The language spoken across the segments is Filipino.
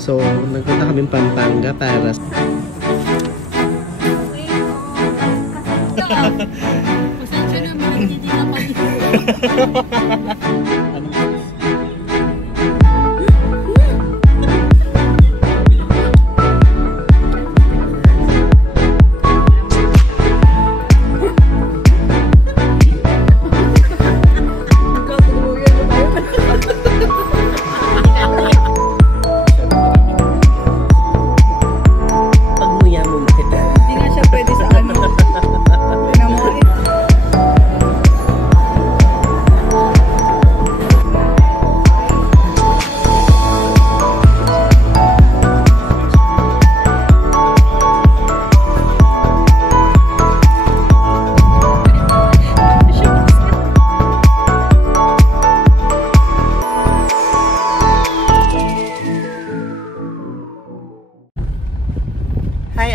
So, nagpunta kami Pampanga para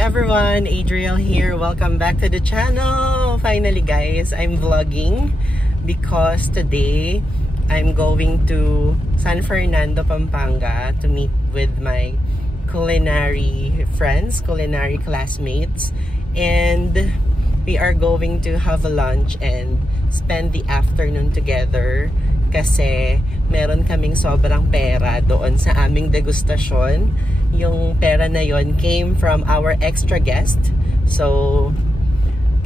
everyone, Adriel here. Welcome back to the channel. Finally guys, I'm vlogging because today I'm going to San Fernando, Pampanga to meet with my culinary friends, culinary classmates, and we are going to have a lunch and spend the afternoon together kasi meron kaming sobrang pera doon sa aming degustasyon. Yung pera na yon came from our extra guest. So,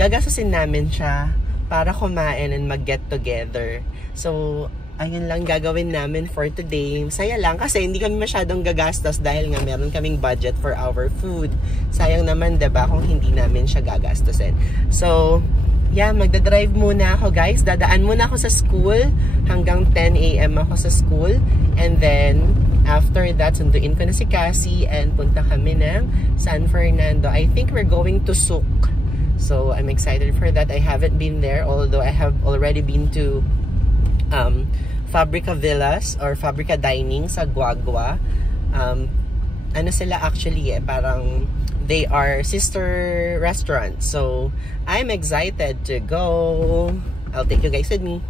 gagastusin namin siya para kumain and mag-get together. So, ayun lang gagawin namin for today. Saya lang kasi hindi kami masyadong gagastos dahil nga meron kaming budget for our food. Sayang naman, diba, kung hindi namin siya gagastusin. So, yeah, magdadrive muna ako guys. Dadaan muna ako sa school. Hanggang 10 AM ako sa school. And then, after that, sunduin ko na si Cassie and punta kami ng San Fernando. I think we're going to Souk. So, I'm excited for that. I haven't been there, although I have already been to Fabrica Villas or Fabrica Dining sa Guagua. Ano sila actually parang they are sister restaurants. So, I'm excited to go. I'll take you guys with me.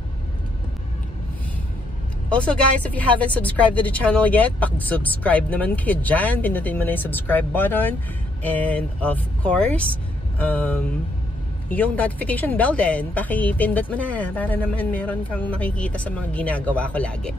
Also guys, if you haven't subscribed to the channel yet, pag-subscribe naman kayo dyan. Pindutin mo na yung subscribe button. And of course, yung notification bell din, pakipindot mo na para naman meron kang makikita sa mga ginagawa ko lagi.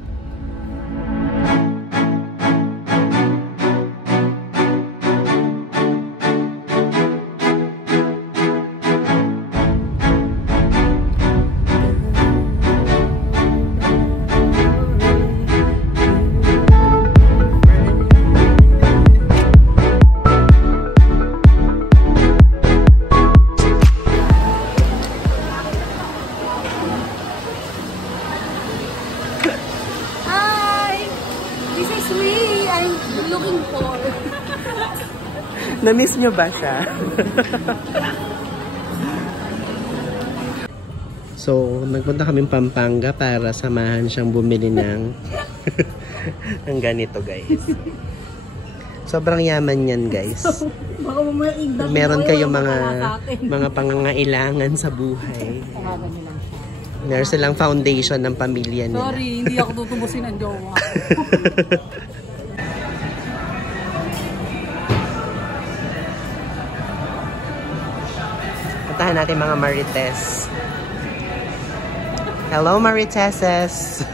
Na-miss nyo ba siya? So, nagpunta kami Pampanga para samahan siyang bumili ng ng ganito guys. Sobrang yaman yan guys. Meron kayo mga pangangailangan sa buhay. Meron silang foundation ng pamilya nila. Sorry, hindi ako tutubusin ang jowa. Puntahan natin mga Marites. Hello Mariteses!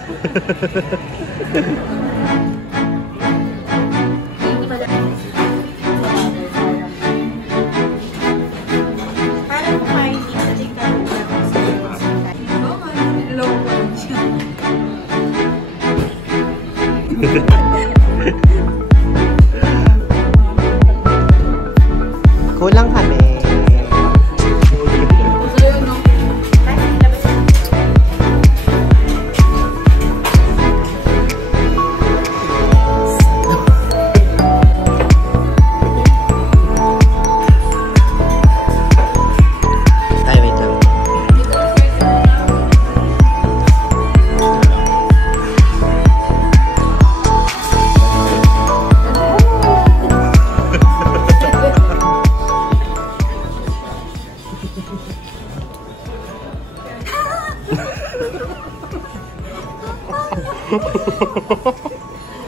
Kulang kami.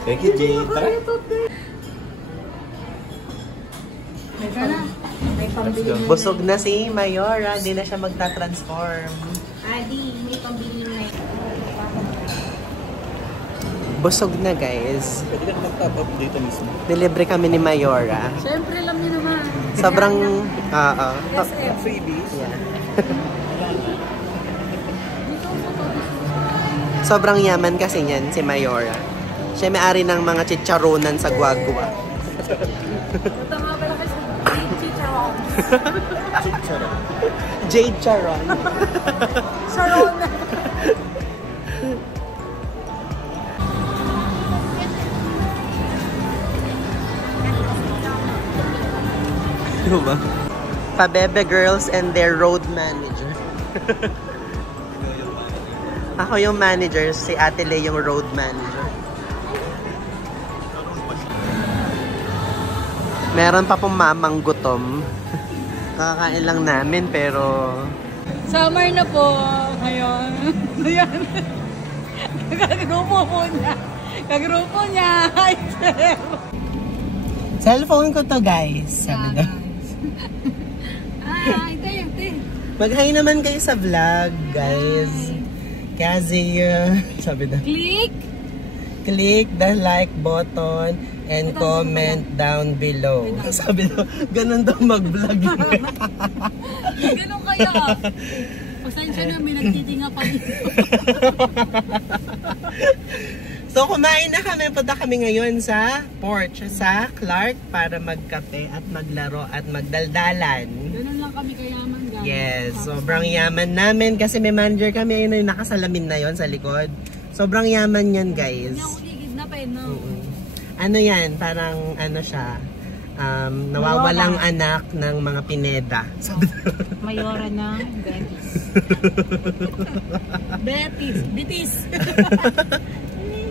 Thank you, Jay. Tara. pambili na. Busog na si Mayora, di na siya magta-transform. Adi, may pambili na. Busog na guys. Pwede ka mag-top up dito mismo. Delivery kami ni Mayora. Siyempre, alam niyo naman. Sobrang, SM. Freebies. yeah. Dito ako Sobrang yaman kasi niyan si Mayora. Siya may-ari ng mga chicharonan sa Guagua. Punta nga pala kasi Chicharon. Jade Charon. Sharon. Diba? Pabebe girls and their road manager. Ako yung manager, si Ate Le yung road manager. Meron pa pong mamang gutom. Kakakain lang namin pero... Summer na po ngayon. Ayan. Kagrupo po niya. Kagrupo niya. Hi, sir. Cellphone ko to guys. Sabi na. Ite. Mag-hi naman kayo sa vlog guys. Kasi sabi na. Click the like button and comment down below. Sabi na, ganun daw mag-vlog. Ganun kaya. Pasensya na, may nagtitinga pa dito. So kumain na kami, punta kami ngayon sa porch sa Clark para magkape at maglaro at magdaldalan. Ganun lang kami kayaman guys. Yes, sobrang yaman namin kasi may manager kami, ayun yung nakasalamin na yon sa likod. Sobrang yaman yan guys. Hindi ako ligid na pa no? Ano yan, parang ano siya, nawawalang anak ng mga Pineda. Mayora ng Betis. Betis.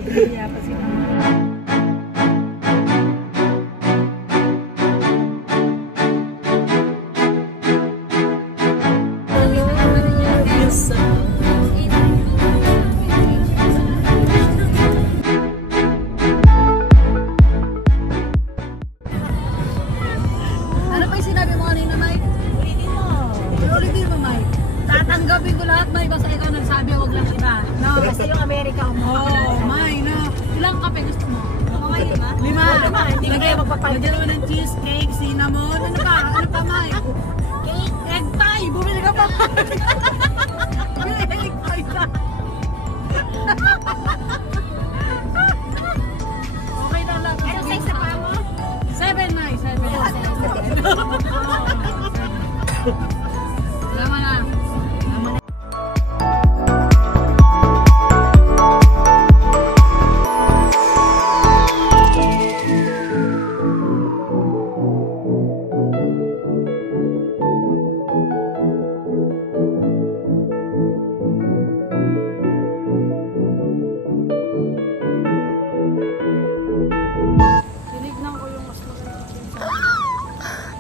Kaya pa sila. Ano pa yung sinabi mo kanina, Mike? Ulitin mo, Mike. Tatanggapin ko lahat, Mike. Basta ikaw nagsabi, huwag lang iba. No, basta yung Amerika mo. Mike, no. Ilang kape gusto mo? Mga 5. 5. Hindi kayo magpapalit. Lagyan mo ng cheesecake, cinnamon. Ano pa? Ano pa, Mike? Cake. Egg pie. Bumili ka pa, Mike. Bumili egg pie ka. Okay na lang. Ano size na pa mo? 7, Mike. 7. Lama na.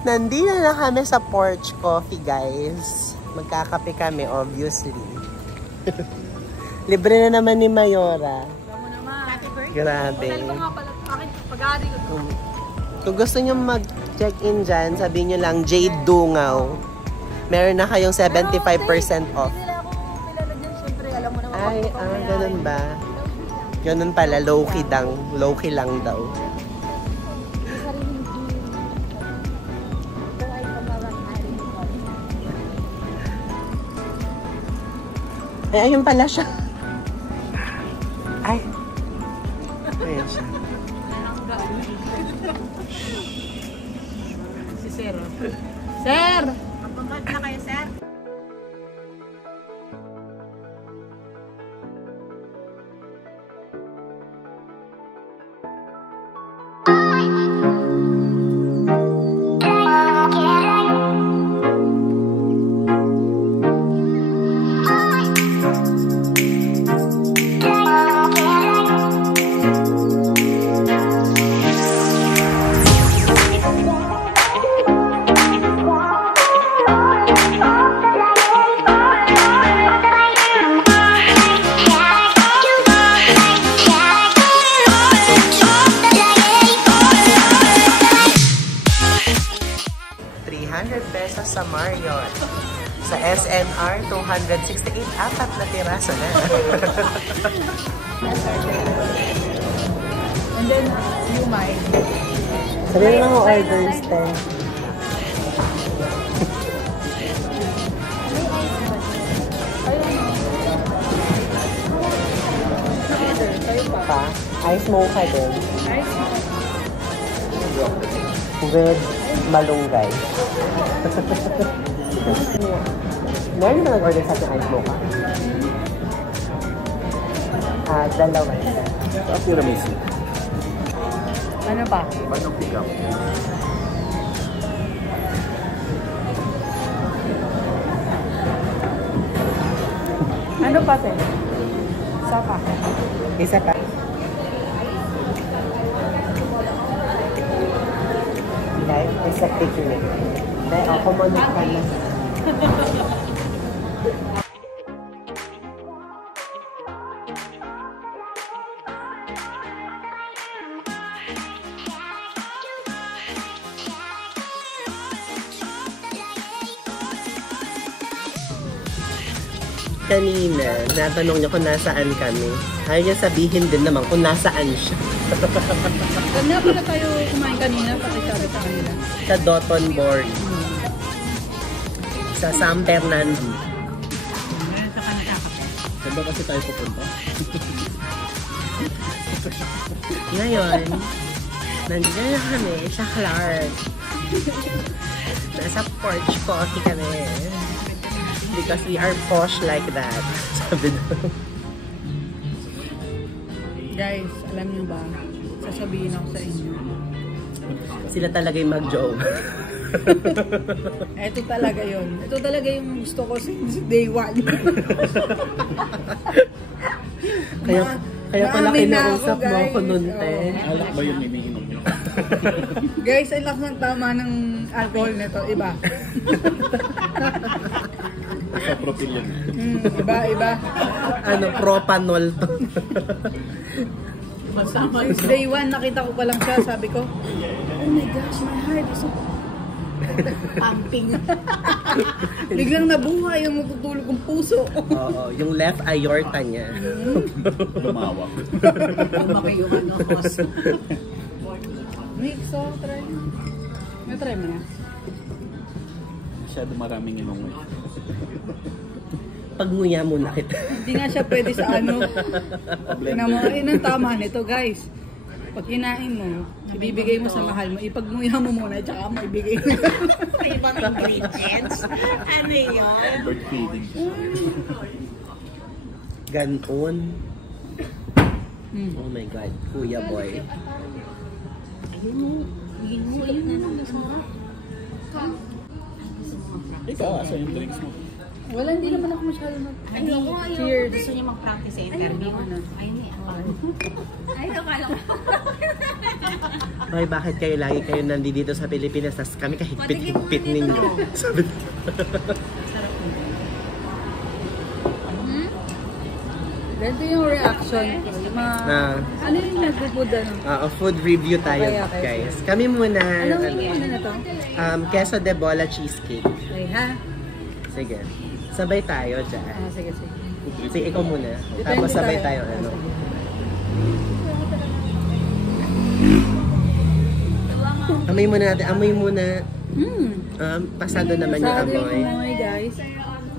Nandito na kami sa Porch Coffee, guys. Magkakape kami, obviously. Libre na naman ni Mayora. Lama naman. Happy birthday. Grabe. Hotel mo nga pala. Akin, pag-aari ko. Kung gusto nyo mag-check-in dyan, sabihin nyo lang Jade Dungaw. Meron na kayong 75% off. Hindi nila ako kilala dyan. Siyempre, alam mo naman. Ay, ganun ba? Ganun pala, low-key lang. Low-key lang daw. Ay, ayun pala siya. Ay. Ayun siya. Si Sir. Sir! Magpapag na kayo, sir? piraso na. And then, Yumay. Sabihin mo orders, te. Pa? Ice mocha din. With malunggay. Meron na nag-order sa ating ice mocha? Dalawa. Ang tiramisu. Ano pa? Manong pigaw. Ano pa, te? Isa pa. Isa pa. Guys, isa picnic. Dahil ako manok ka na. Kanina, natanong niya kung nasaan kami. Ayaw niya sabihin din naman kung nasaan siya. Saan na pala tayo kumain kanina? Pakisabi sa kanila. Sa Dotonbori. Sa San Fernando. Saan ba kasi tayo pupunta? Ngayon, nandiyan na kami sa Clark. Nasa porch coffee kami. Because we are posh like that. Sabi daw. Guys, alam niyo ba? Sasabihin ako sa inyo. Sila talaga yung mag-joke. Ito talaga yun. Ito talaga yung gusto ko since day one. Kaya pala Maamin na kinausap ako, mo ako guys. nun, te. Alak ba yung iniinom mo? Guys, ay lakas ng tama ng alcohol nito. Iba. Sa profil yun. Iba. Ano, propanol to. Since day one, nakita ko pa lang siya. Sabi ko, oh my gosh, my heart is so pumping. Biglang nabuhay yung matutulog kong puso. Oo, yung left aorta niya. Lumawak. Lumaki yung ano, host. Nick, so try mo. Try mo na. Masyado maraming inungay. Pagnguya muna kita. Hindi nga siya pwede sa ano. Tingnan mo, yun ang tama nito, guys. Pag kinain mo, ibibigay mo sa mahal mo, ipagmuya mo muna, tsaka mo ibigay mo. Ibang ingredients? Ano yun? Bird feeding. Ganon. Oh my God, Kuya Boy. Ayun mo, ano, masarap. Ikaw, asa yung drinks mo? Wala, hindi naman ako masyado Ayoko. Cheers. Gusto niya mag-practice sa interview. Ayun eh, ako. Ay, akala ko. Ay, bakit kayo lagi kayo nandito sa Pilipinas? Tas kami kahigpit-higpit ninyo. Sabi ko. Ganito yung reaction ko. Yung mga, ano yung nagpo-food ano? Food review tayo, Okay. guys. Kami muna, Anong ano na to? queso de bola cheesecake. Ay, ha? Sige. Sabay tayo dyan. Sige. Sige, ikaw muna. Depende Tapos sabay tayo. tayo. Ano? Amoy muna natin. Amoy muna. Pasado naman yung Pasado amoy. yung amoy, guys.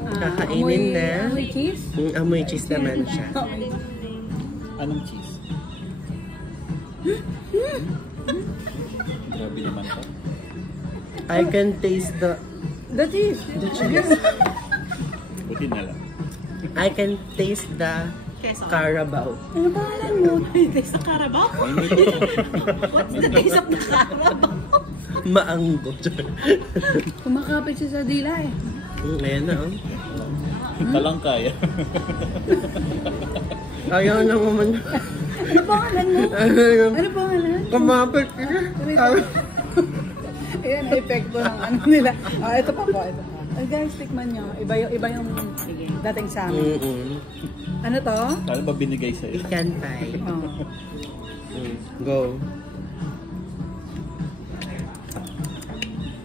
Kakainin na. Amoy cheese? Amoy cheese naman siya. Anong cheese? Grabe naman to. I can taste the cheese. Buti na lang. I can taste the Queso. Carabao. Ano pangalan mo? Taste of Carabao? May nito. What's the taste of the Carabao? Maanggo. Kumakapit siya sa dila eh. Ayan na, oh. Talang kaya. Ayaw na naman. Ano pangalan mo? Ano pangalan? Kumapit. Ayan, ang epekto ng ano nila. Ito pa po, ito pa. Ay guys, tikman nyo. Iba yung dating sa amin. Ano to? Kala ba binigay sa'yo? Ikan pie. Oh. Go.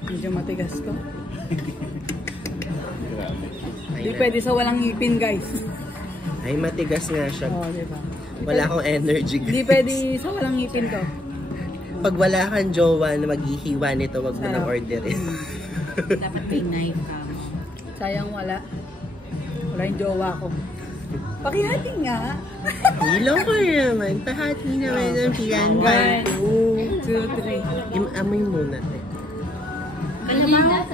Medyo matigas ko. Grabe. Hindi pwede sa walang ngipin, guys. Ay, matigas nga siya. Oo, diba? Wala akong energy. Hindi pwede sa walang ngipin to. Pag wala kang jowa na maghihiwa nito, wag mo nang orderin. Dapat may knife ka. Sayang wala. Wala yung jowa ko. Pakihati nga. Ilaw ko naman. Pahati naman ng piyan. 1, 2, 3. Amoy muna. Kalabaw?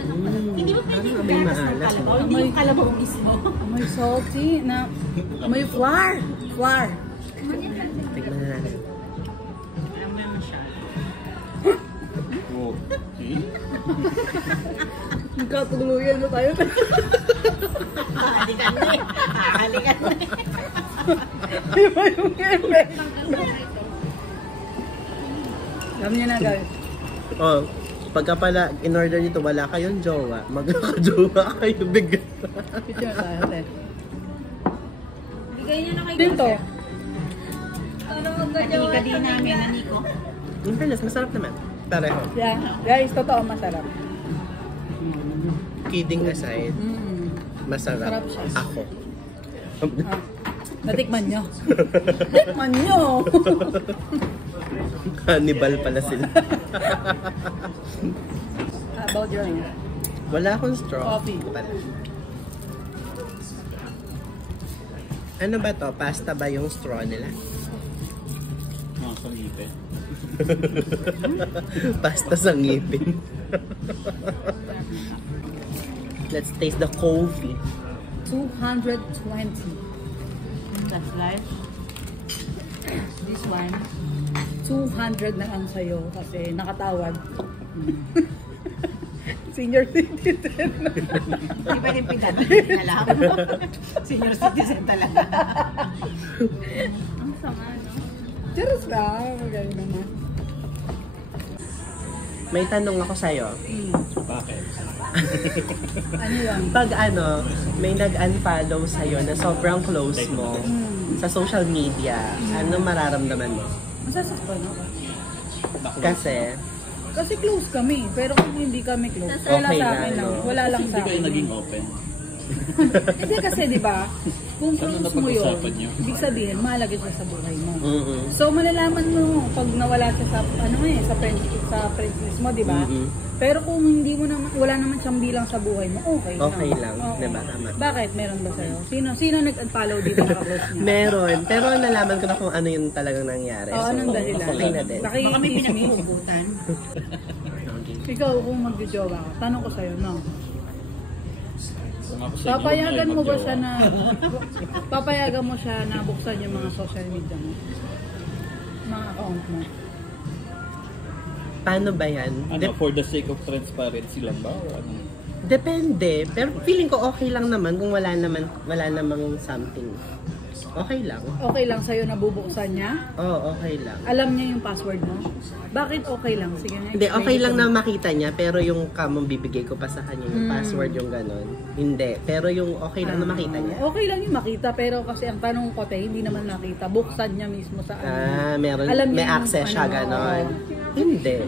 Hindi ba pwede Amoy maalas. Hindi yung kalabaw mismo. Amoy salty na. Amoy flour. Flour. Tignan na natin. Amoy masyado. Oh. Okay. Nagkatuluyan na tayo. Halikan na eh. Halikan na eh. Iba yung effect. Alam niyo na guys. Oh, pagka pala in-order nito, wala kayong jowa. Magkakajowa kayo bigla. Picture tayo natin. Bigay niyo na kay Dito. Kadi namin na Nico. In fairness, masarap naman. Pareho. Yeah. Guys, totoo masarap. Kidding aside, masarap. Masarap siya. Ako. Ah, natikman nyo. Tikman nyo. Cannibal pala sila. How about your Wala akong straw. Coffee. Ano ba to? Pasta ba yung straw nila? Mga sangipin. Pasta sa ngipin. Let's taste the coffee. 220. That's life. This one. 200 na lang sa'yo kasi nakatawad. Senior citizen. Hindi pa rin pinatid na lang. Senior citizen talaga. Ang sama, no? Cheers lang. Magaling naman. May tanong ako sa'yo. Bakit? Ano yun? Pag may nag-unfollow sa'yo na sobrang close mo sa social media, ano mararamdaman mo? Masasaktan ako. Kasi, close kami. Pero kung hindi kami close, Okay wala sa akin lang, lang. no? Wala lang sa Hindi kayo akin. naging open. Hindi kasi di ba, kung Ano close mo yun, napag-usapan niyo? ibig sabihin, mahalaga siya sa buhay mo. mm So malalaman mo pag nawala siya sa sa friend list mo, di ba? Pero kung hindi mo naman wala naman siyang bilang sa buhay mo, okay lang. Okay lang, Oo. diba? Tama. Bakit meron ba sa'yo? Sino nag-unfollow dito na close niya? Meron. Pero nalaman ko na kung ano yung talagang nangyari. Oo, anong dahilan? Okay na din. Baka may pinaghuhugutan. Ikaw kung magjojowa ka, tanong ko sa'yo, no? Kung ako sa inyo, Papayagan mo ba magjowa. siya na papayagan mo siya na buksan yung mga social media mo? Mga account mo? Paano ba yan? Ano, for the sake of transparency lang ba? Or ano? Depende. Pero feeling ko okay lang naman kung wala namang something. Okay lang. Okay lang sa'yo na bubuksan niya? Oo, okay lang. Alam niya yung password mo? Bakit okay lang? Sige nga. Hindi, okay explain lang ko. na makita niya, pero yung kamong bibigay ko pa sa kanya, yung password, yung ganon. Hindi. Pero yung okay lang na makita niya. Okay lang yung makita, pero kasi ang tanong ko, hindi naman nakita. Buksan niya mismo sa Meron, Alam niya may yung access siya, ano, ganon. Hindi.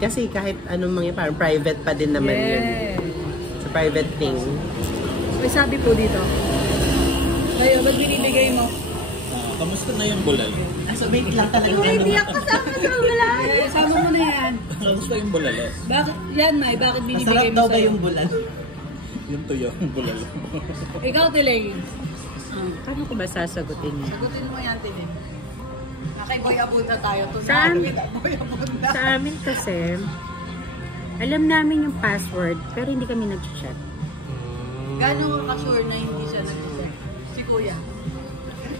Kasi kahit anong parang private pa din naman yun. Yes. Sa private thing. May sabi po dito. Ngayon, ba't binibigay mo? Kamusta na yung bulalo? So, wait lang talaga. Hindi ako kasama sa wala. Sama mo na yan. Kamusta yung bulalo? Bakit, yan May, bakit binibigay mo sa'yo? bulan? Yung tuyo, yung bulalo. Ikaw, Tilay. Paano ko ba sasagutin niya? Sagutin mo yan, Tilay. Kay Boy Abuda tayo. Sa amin kasi, alam namin yung password, pero hindi kami nag-chat. Gano'n ka ka-sure na hindi siya nag-check? Si Kuya.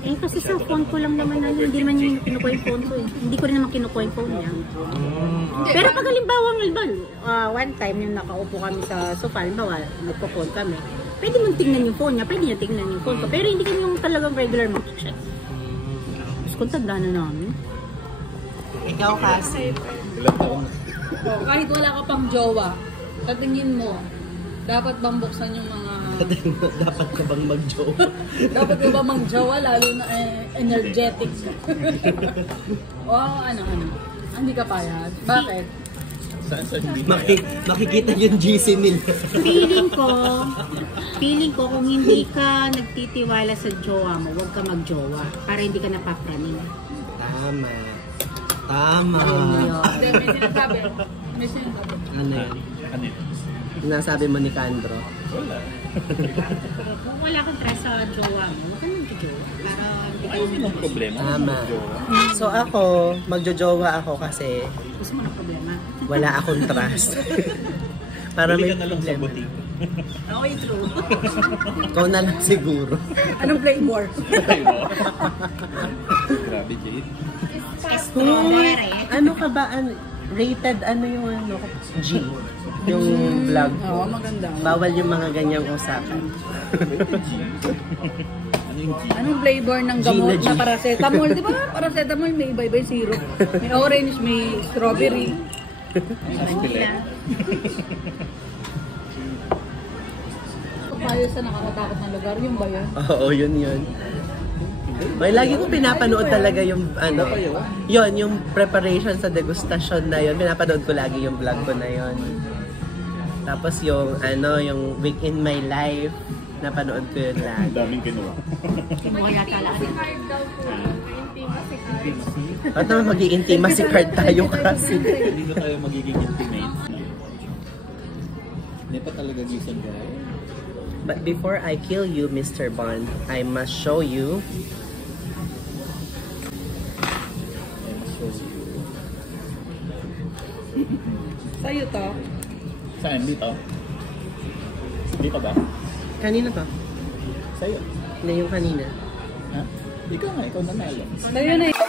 Eh, kasi sa phone ko lang naman na hindi naman yung kinukuha yung phone ko eh. Hindi ko rin naman kinukuha yung phone niya. Pero pag halimbawa, one time yung nakaupo kami sa sofa, halimbawa, nagpo-phone kami, pwede mong tingnan yung phone niya, pwede niya tingnan yung phone ko, pero hindi kami yung talagang regular mag-chat. Tapos kung tanda na namin. Ikaw kasi. Ilan taon? Kahit wala ka pang jowa, tatingin mo, dapat bang buksan yung mga... Dapat ka bang mag-joke? dapat ka ba mang-jowa, lalo na energetic? O ano? Hindi ka payag? Bakit? Saan sa hindi Makikita yung GC nila. Feeling ko kung hindi ka nagtitiwala sa jowa mo, huwag ka magjowa para hindi ka napapraning. Tama. Tama. Hindi, may sinasabi. May sinasabi. Ano yan? Ano yun? Sinasabi mo ni Candro? Wala. Kung wala kang trust sa jowa mo, huwag ka magjowa. Para hindi ka Ayun yung problema. Tama. So ako, magjojowa ako kasi gusto mo ng problema. wala akong trust. Para Bili may ka na lang sa problema. butik. Okay, true. Ikaw na lang siguro. Anong flavor? Grabe, Jade. Strawberry. Ano ka ba? Rated ano yung ano? G. Yung vlog ko. Oo, maganda. Bawal yung mga ganyang usapan. Ano yung G? Anong flavor ng gamot Gina G. na paracetamol? Di ba? Paracetamol may iba-iba yung syrup. May orange, may strawberry. Vanilla. Payo sa nakakatakot na lugar, yung ba yan? Oo, yun. May lagi ko pinapanood talaga yung ano, yun, yung preparation sa degustasyon na yun. Pinapanood ko lagi yung vlog ko na yun. Tapos yung ano, yung Week in My Life, napanood ko yun Ang lagi. daming kinuha. Kinuha yata lang. Ba't naman mag-i-intimacy card tayo kasi? Hindi na tayo magiging intimate. Hindi pa talaga gising ka. But before I kill you, Mr. Bond, I must show you. Sa'yo to. Saan? Dito? Dito ba? Kanina to? Sa'yo. Na yung kanina. Ha? Ikaw nga, ikaw nanalo. Sa'yo na yun.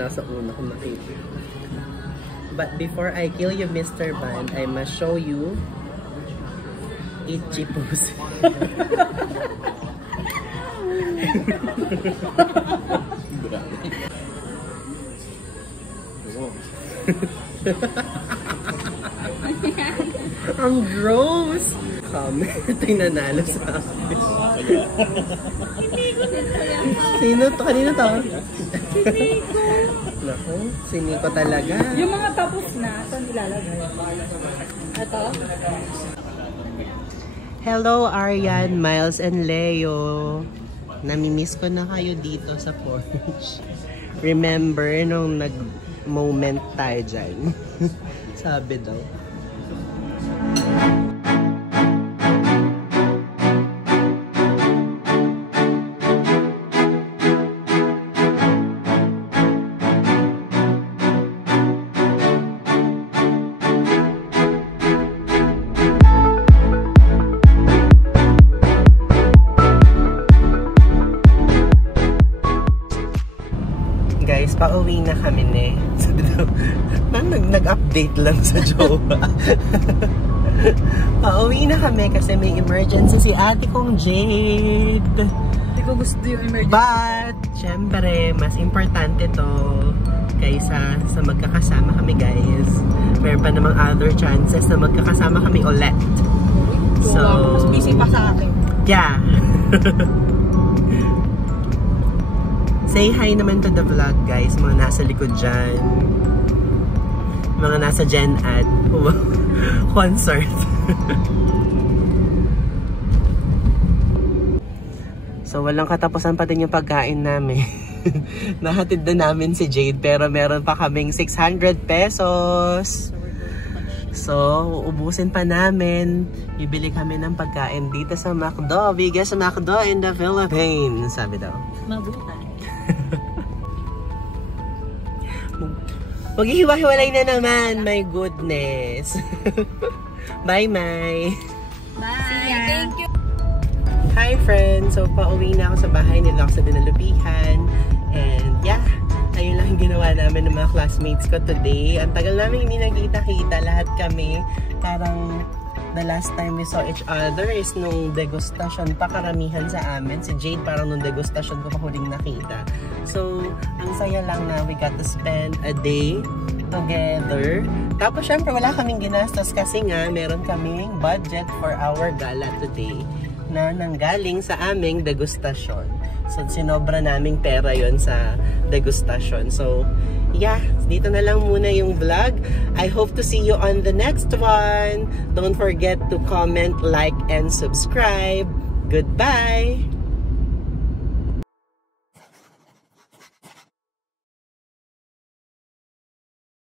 Nasa una ko nakita. But before I kill you, Mr. Bond, I must show you itchy pussy. Ang gross! Ito yung nanalo sa akin. Sino to? Kanina to? Naku, si Nico talaga. Yung mga tapos na, saan ilalagay? Ito? Hello, Aryan, Miles, and Leo. Namimiss ko na kayo dito sa porch. Remember nung nag-moment tayo dyan? Sabi daw. Guys, pauwi na kami ne. Sabi daw, nag-update lang sa jowa. Pauwi na kami kasi may emergency si ate kong Jade. Hindi ko gusto yung emergency. But, syempre, mas importante to kaysa sa magkakasama kami, guys. Meron pa namang other chances na magkakasama kami ulit. So, mas busy pa sa akin. yeah. Say hi naman to the vlog, guys. Mga nasa likod dyan. Mga nasa Gen Ad concert. So, walang katapusan pa din yung pagkain namin. Nahatid na namin si Jade, pero meron pa kaming 600 pesos. So, ubusin pa namin. Bibili kami ng pagkain dito sa McDo. Biggest McDo in the Philippines, sabi daw. Mabuhay. Maghihiwa-hiwalay na naman. My goodness. Bye, Mai. Bye! Thank you! Hi, friends. So, pauwi na ako sa bahay nila ako sa Dinalupihan. And, yeah. Ayun lang yung ginawa namin ng mga classmates ko today. Ang tagal namin hindi nagkita-kita. Lahat kami. Parang the last time we saw each other is nung degustation pa karamihan sa amin. Si Jade parang nung degustation ko pa huling nakita. So, ang saya lang na we got to spend a day together. Tapos syempre wala kaming ginastos kasi nga meron kaming budget for our gala today na nanggaling sa aming degustasyon. So sinobra naming pera yon sa degustasyon. So yeah, dito na lang muna yung vlog. I hope to see you on the next one. Don't forget to comment, like, and subscribe. Goodbye!